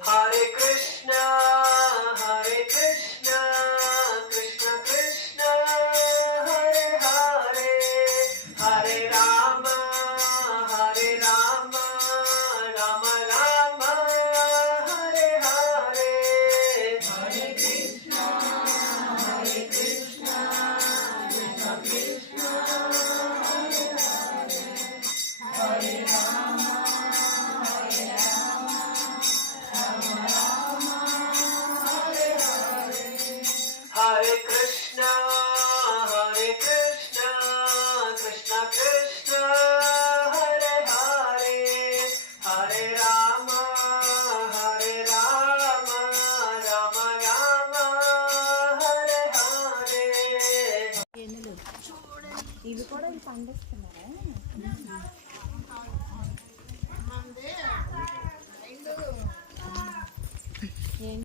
Hare Krishna, Krishna Krishna, Hare Hare, Hare Rama, Rama Rama, Hare Hare. Hare Krishna, Krishna Krishna, Hare Rama, Hare Krishna, Krishna Krishna, Hare Hare, Hare Rama, Rama Rama, Hare Hare. ఇవి కూడా పండిస్తున్నారు.